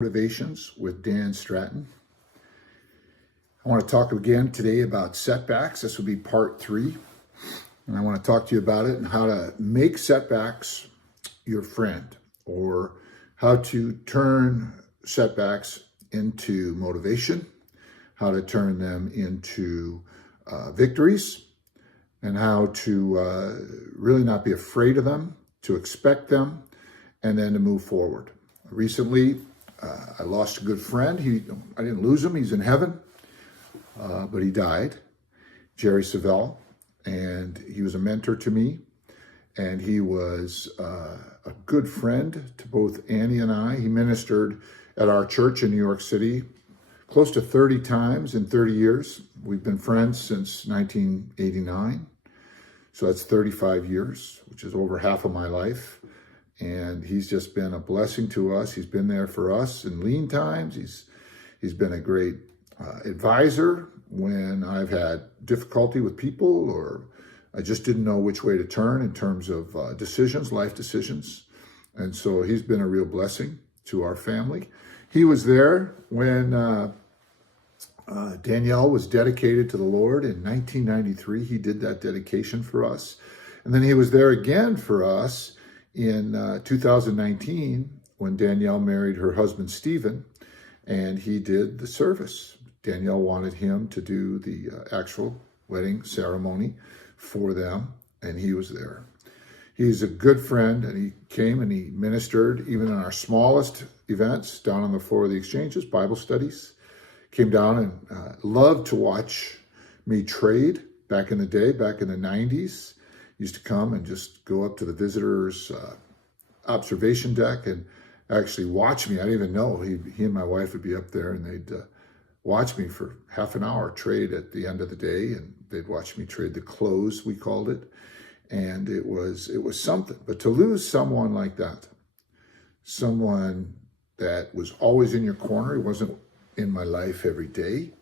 Motivations with Dan Stratton. I want to talk again today about setbacks. This will be part 3. And I want to talk to you about it and how to make setbacks your friend, or how to turn setbacks into motivation, how to turn them into victories, and how to really not be afraid of them, to expect them, and then to move forward. Recently, I lost a good friend. I didn't lose him. He's in heaven, but he died, Jerry Savelle, and he was a mentor to me, and he was a good friend to both Annie and I. He ministered at our church in New York City close to 30 times in 30 years. We've been friends since 1989, so that's 35 years, which is over half of my life. And he's just been a blessing to us. He's been there for us in lean times. He's been a great advisor when I've had difficulty with people, or I just didn't know which way to turn in terms of decisions, life decisions. And so he's been a real blessing to our family. He was there when Danielle was dedicated to the Lord in 1993. He did that dedication for us. And then he was there again for us in 2019, when Danielle married her husband, Stephen, and he did the service. Danielle wanted him to do the actual wedding ceremony for them, and he was there. He's a good friend, and he came and he ministered even in our smallest events down on the floor of the exchanges, Bible studies. Came down and loved to watch me trade back in the day, back in the 90s. Used to come and just go up to the visitors' observation deck and actually watch me. I didn't even know. He and my wife would be up there, and they'd watch me for half an hour trade at the end of the day, and they'd watch me trade the close, we called it. And it was something. But to lose someone like that, someone that was always in your corner, he wasn't in my life every day,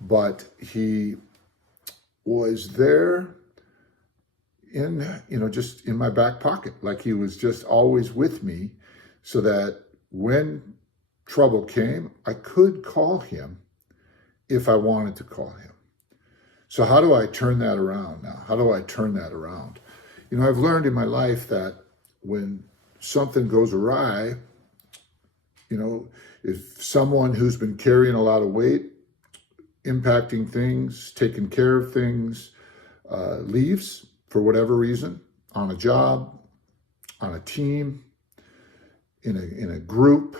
but he was there just in my back pocket, like he was just always with me, so that when trouble came, I could call him if I wanted to call him. So how do I turn that around now? How do I turn that around? I've learned in my life that when something goes awry, if someone who's been carrying a lot of weight, impacting things, taking care of things, leaves, for whatever reason, on a job, on a team, in a group,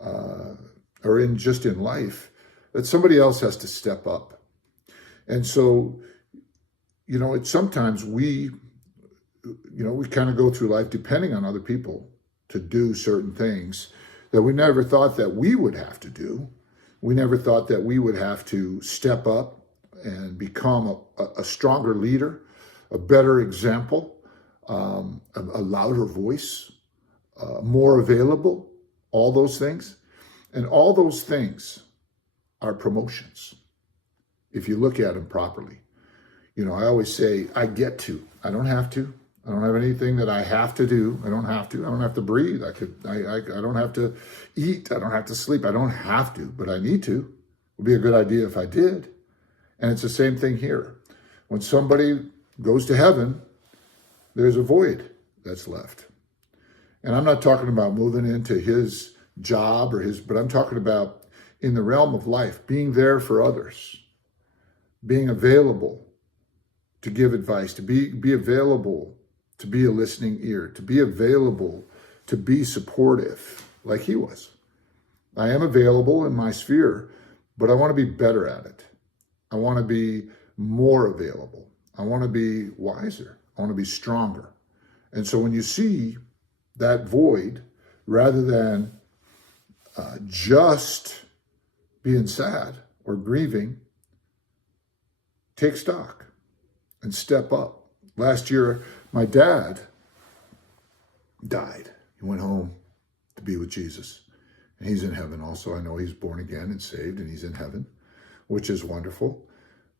or in life, that somebody else has to step up. And so, it's sometimes we kind of go through life depending on other people to do certain things that we never thought that we would have to do. We never thought that we would have to step up and become a stronger leader, a better example, a louder voice, more available, all those things. And all those things are promotions, if you look at them properly. I always say, I get to. I don't have to. I don't have anything that I have to do. I don't have to. I don't have to breathe. I don't have to eat. I don't have to sleep. I don't have to, but I need to. It would be a good idea if I did. And it's the same thing here. When somebody goes to heaven, there's a void that's left. And I'm not talking about moving into his job but I'm talking about in the realm of life, being there for others, being available to give advice, to be available, to be a listening ear, to be available, to be supportive, like he was. I am available in my sphere, but I want to be better at it. I want to be more available. I want to be wiser. I want to be stronger. And so when you see that void, rather than just being sad or grieving, take stock and step up. Last year, my dad died. He went home to be with Jesus. And he's in heaven also. I know he's born again and saved, and he's in heaven, which is wonderful.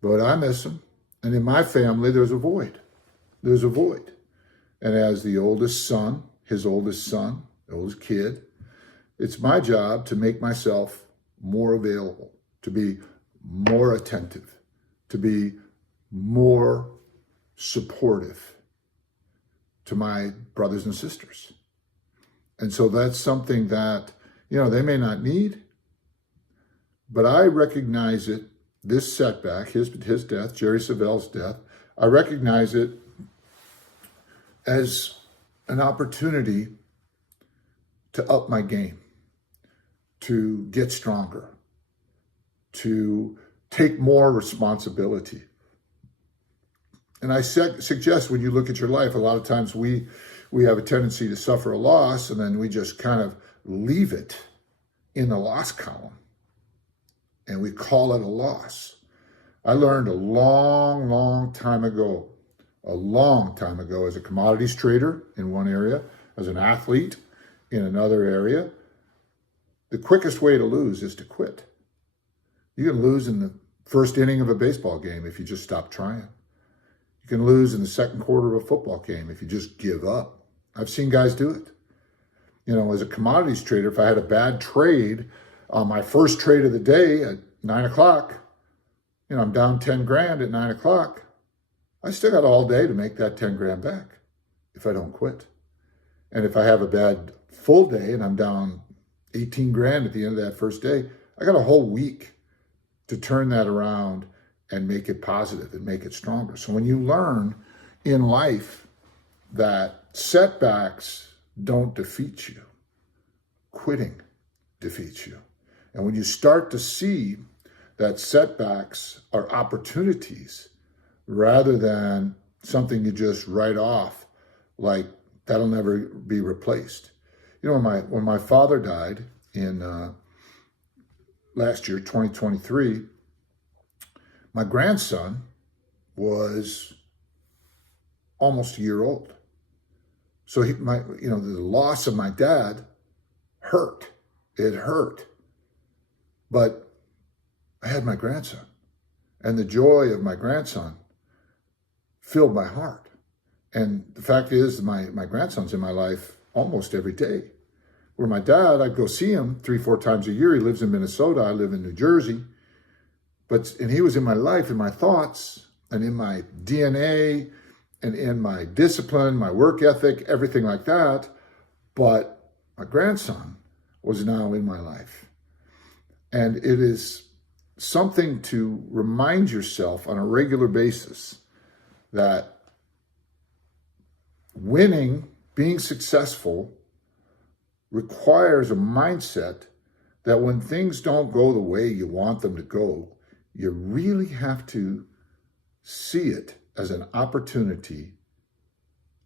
But I miss him. And in my family, there's a void. There's a void. And as the oldest son, his oldest son, the oldest kid, It's my job to make myself more available, to be more attentive, to be more supportive to my brothers and sisters. And so that's something that, they may not need, but I recognize it, this setback, his death, Jerry Savelle's death, I recognize it as an opportunity to up my game, to get stronger, to take more responsibility. And I suggest when you look at your life, a lot of times we have a tendency to suffer a loss and then we just kind of leave it in the loss column and we call it a loss. I learned a long time ago as a commodities trader in one area, as an athlete in another area, the quickest way to lose is to quit. You can lose in the first inning of a baseball game if you just stop trying. You can lose in the second quarter of a football game if you just give up. I've seen guys do it. As a commodities trader, if I had a bad trade on my first trade of the day at 9 o'clock, I'm down 10 grand at 9 o'clock. I still got all day to make that 10 grand back if I don't quit. And if I have a bad full day and I'm down 18 grand at the end of that first day, I got a whole week to turn that around and make it positive and make it stronger. So when you learn in life that setbacks don't defeat you, quitting defeats you. And when you start to see that setbacks are opportunities rather than something you just write off like that'll never be replaced. When my father died in last year, 2023, my grandson was almost a year old. So the loss of my dad hurt. It hurt. But I had my grandson, and the joy of my grandson filled my heart. And the fact is, my grandson's in my life almost every day. Where my dad, I'd go see him 3-4 times a year. He lives in Minnesota. I live in New Jersey. And he was in my life, in my thoughts, and in my DNA, and in my discipline, my work ethic, everything like that. But my grandson was now in my life. And it is something to remind yourself on a regular basis that winning, being successful, requires a mindset that when things don't go the way you want them to go, you really have to see it as an opportunity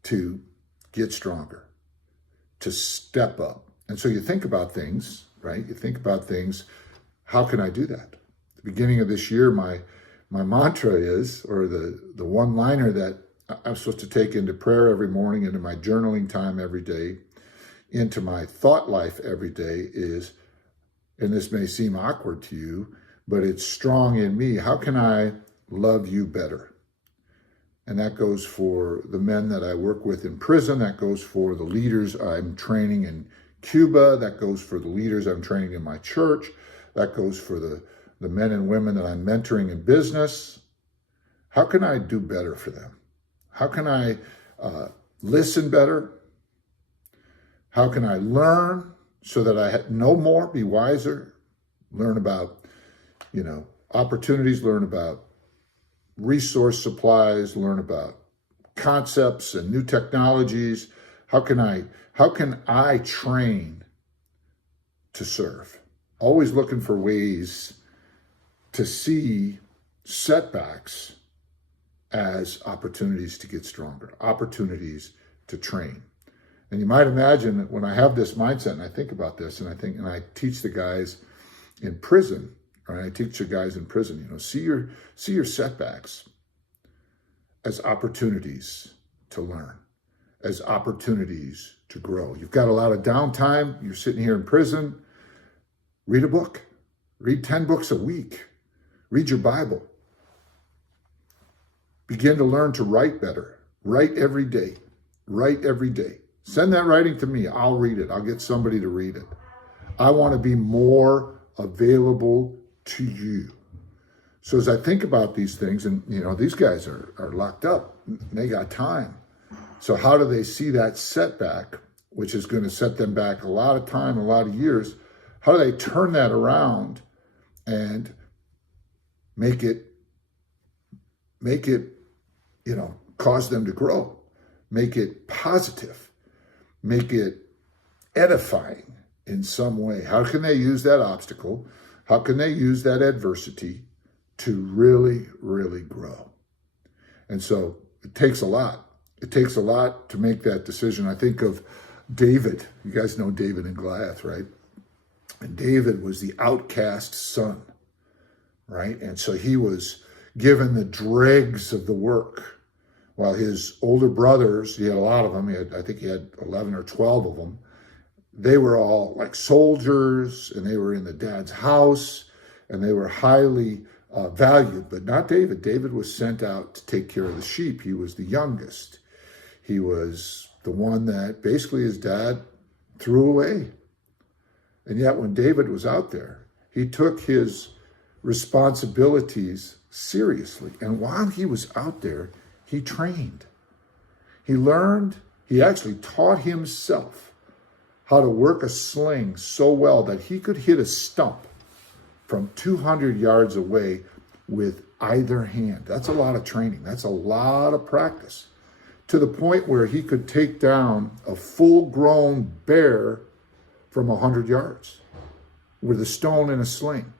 to get stronger, to step up. And so you think about things, right? You think about things, how can I do that? At the beginning of this year, my mantra is, or the one-liner that I'm supposed to take into prayer every morning, into my journaling time every day, into my thought life every day is, and this may seem awkward to you, but it's strong in me. How can I love you better? And that goes for the men that I work with in prison. That goes for the leaders I'm training in Cuba. That goes for the leaders I'm training in my church. That goes for the men and women that I'm mentoring in business. How can I do better for them? How can I listen better? How can I learn so that I know more, be wiser, learn about, opportunities, learn about resource supplies, learn about concepts and new technologies? How can I train to serve? Always looking for ways to see setbacks as opportunities to get stronger, opportunities to train. And you might imagine that when I have this mindset and I think about this and I teach the guys in prison, right? I teach the guys in prison, see your setbacks as opportunities to learn, as opportunities to grow. You've got a lot of downtime. You're sitting here in prison. Read a book. Read 10 books a week. Read your Bible. Begin to learn to write better. Write every day. Write every day. Send that writing to me. I'll read it. I'll get somebody to read it. I want to be more available to you. So as I think about these things, and these guys are locked up, they got time. So how do they see that setback, which is going to set them back a lot of time, a lot of years? How do they turn that around and make it, cause them to grow, make it positive, make it edifying in some way? How can they use that obstacle? How can they use that adversity to really, really grow? And so it takes a lot. It takes a lot to make that decision. I think of David. You guys know David and Goliath, right? And David was the outcast son, right? And so he was given the dregs of the work, while his older brothers, he had a lot of them, I think he had 11 or 12 of them, they were all like soldiers, and they were in the dad's house, and they were highly valued, but not David. David was sent out to take care of the sheep. He was the youngest. He was the one that basically his dad threw away. And yet when David was out there, he took his responsibilities seriously. And while he was out there, he trained. He learned, he actually taught himself how to work a sling so well that he could hit a stump from 200 yards away with either hand. That's a lot of training. That's a lot of practice. To the point where he could take down a full-grown bear from 100 yards with a stone and a sling.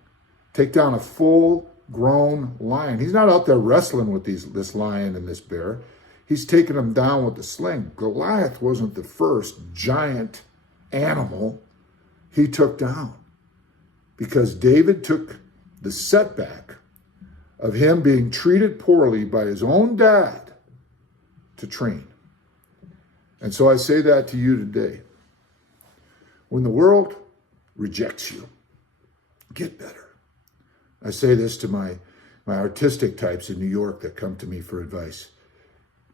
Take down a full-grown lion. He's not out there wrestling with this lion and this bear. He's taking them down with the sling. Goliath wasn't the first giant animal he took down, because David took the setback of him being treated poorly by his own dad to train. And so I say that to you today. When the world rejects you, get better. I say this to my artistic types in New York that come to me for advice.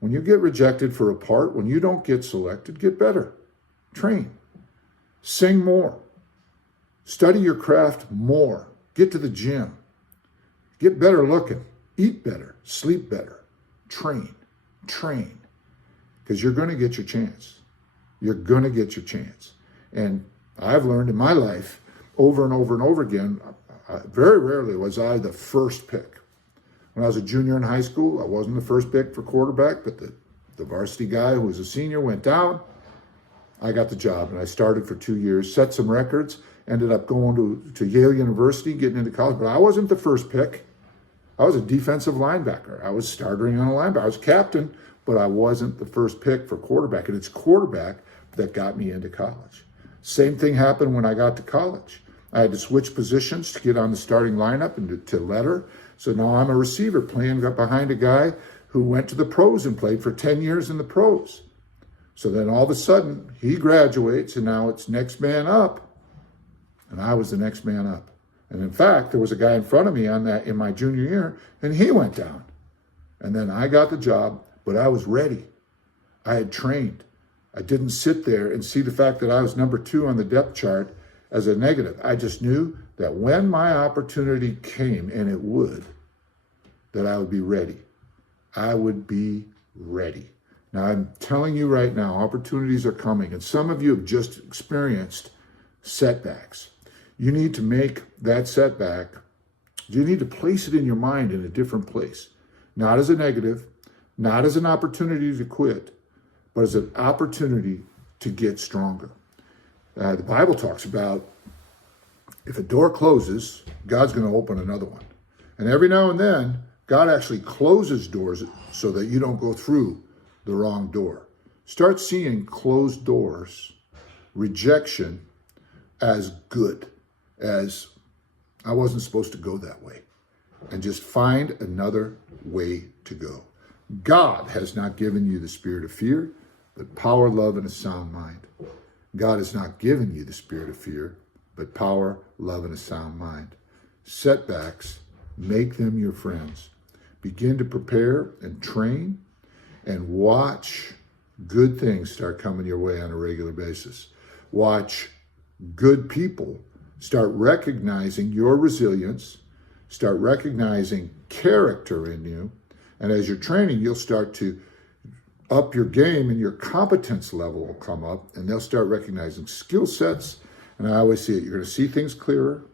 When you get rejected for a part, when you don't get selected, get better. Train. Sing more. Study your craft more. Get to the gym. Get better looking. Eat better. Sleep better. Train. Because you're going to get your chance. You're going to get your chance. And I've learned in my life over and over and over again, very rarely was I the first pick. When I was a junior in high school, I wasn't the first pick for quarterback, but the varsity guy who was a senior went down. I got the job, and I started for 2 years, set some records, ended up going to Yale University, getting into college. But I wasn't the first pick. I was a defensive linebacker. I was starting on a linebacker. I was captain, but I wasn't the first pick for quarterback. And it's quarterback that got me into college. Same thing happened when I got to college. I had to switch positions to get on the starting lineup and to letter. So now I'm a receiver playing behind a guy who went to the pros and played for 10 years in the pros. So then all of a sudden he graduates, and now it's next man up. And I was the next man up. And in fact, there was a guy in front of me on that in my junior year, and he went down. And then I got the job, but I was ready. I had trained. I didn't sit there and see the fact that I was number 2 on the depth chart as a negative. I just knew that when my opportunity came, and it would, that I would be ready. I would be ready. Now, I'm telling you right now, opportunities are coming, and some of you have just experienced setbacks. You need to make that setback, you need to place it in your mind in a different place. Not as a negative, not as an opportunity to quit, but as an opportunity to get stronger. The Bible talks about if a door closes, God's going to open another one. And every now and then, God actually closes doors so that you don't go through the wrong door. Start seeing closed doors, rejection, as good, as I wasn't supposed to go that way. And just find another way to go. God has not given you the spirit of fear, but power, love, and a sound mind. God has not given you the spirit of fear, but power, love, and a sound mind. Setbacks, make them your friends. Begin to prepare and train and watch good things start coming your way on a regular basis. Watch good people start recognizing your resilience, start recognizing character in you. And as you're training, you'll start to up your game and your competence level will come up, and they'll start recognizing skill sets. And I always see it. You're going to see things clearer.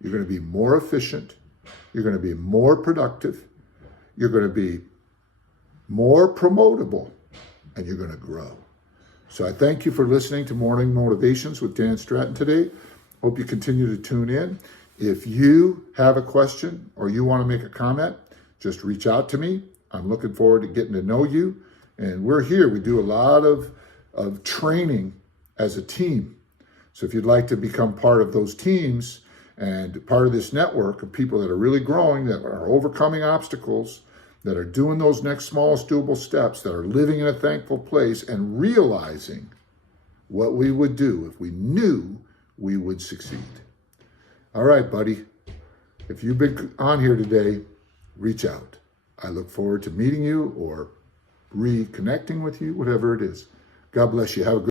You're going to be more efficient. You're going to be more productive. You're going to be more promotable, and you're going to grow. So I thank you for listening to Morning Motivations with Dan Stratton today. Hope you continue to tune in. If you have a question or you want to make a comment, just reach out to me. I'm looking forward to getting to know you. And we're here. We do a lot of training as a team. So if you'd like to become part of those teams and part of this network of people that are really growing, that are overcoming obstacles, that are doing those next smallest doable steps, that are living in a thankful place and realizing what we would do if we knew we would succeed. All right, buddy. If you've been on here today, reach out. I look forward to meeting you or reconnecting with you, whatever it is. God bless you. Have a good